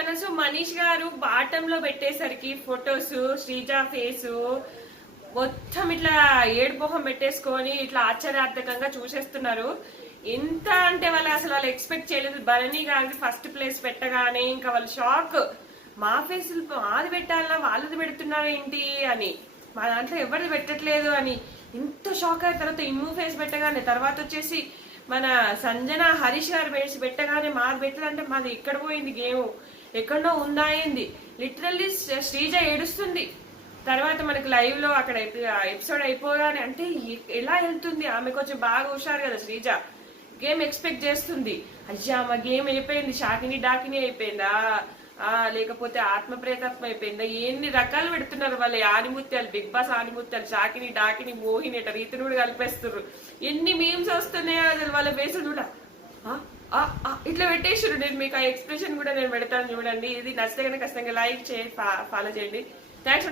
చూసాను. సో మనీష్ గారు బాటమ్ లో పెట్టేసరికి ఫొటోస్ శ్రీజ ఫేసు మొత్తం ఇట్లా ఏడుపోహం పెట్టేసుకొని ఇట్లా ఆశ్చర్యార్థకంగా చూసేస్తున్నారు. ఎంత అంటే వాళ్ళు ఎక్స్పెక్ట్ చేయలేదు. భరణి గారికి ఫస్ట్ ప్లేస్ పెట్టగానే ఇంకా వాళ్ళు షాక్. మా ఫేసులు మాది పెట్టాలా వాళ్ళది పెడుతున్నారు ఏంటి అని, మా దాంట్లో ఎవరిది పెట్టట్లేదు అని ఇంత షాక్ అయిన తర్వాత ఇమ్ము ఫేస్ పెట్టగానే, తర్వాత వచ్చేసి మన సంజన హరీష్ గారు వేసి పెట్టగానే మాది పెట్టాలంటే మాది ఎక్కడ పోయింది గేమ్, ఎక్కడో ఉందా అయింది. లిటరల్లీ శ్రీజ ఏడుస్తుంది. తర్వాత మనకి లైవ్ లో అక్కడ ఎపిసోడ్ అయిపోగానే అంటే ఎలా వెళ్తుంది ఆమె, కొంచెం బాగా హుషారు కదా శ్రీజ, గేమ్ ఎక్స్పెక్ట్ చేస్తుంది. అయ్యా మా గేమ్ అయిపోయింది, షాకిని డాకిని అయిపోయిందా లేకపోతే ఆత్మ ప్రేతాత్మ అయిపోయిందా, ఎన్ని రకాలు పెడుతున్నారు వాళ్ళు. ఆనిముత్యాలు, బిగ్ బాస్ ఆనిముత్యాలు, షాకిని డాకిని మోహిని అట రీతిని కూడా కలిపేస్తున్నారు. ఎన్ని మీమ్స్ వస్తున్నాయో అసలు వాళ్ళ ఫేసులు కూడా ఇట్లా పెట్టేసారు. నేను మీకు ఆ ఎక్స్ప్రెషన్ కూడా నేను పెడతాను చూడండి. ఇది నచ్చితే కనుక ఖచ్చితంగా లైక్ చేయండి, ఫాలో చేయండి. థ్యాంక్స్.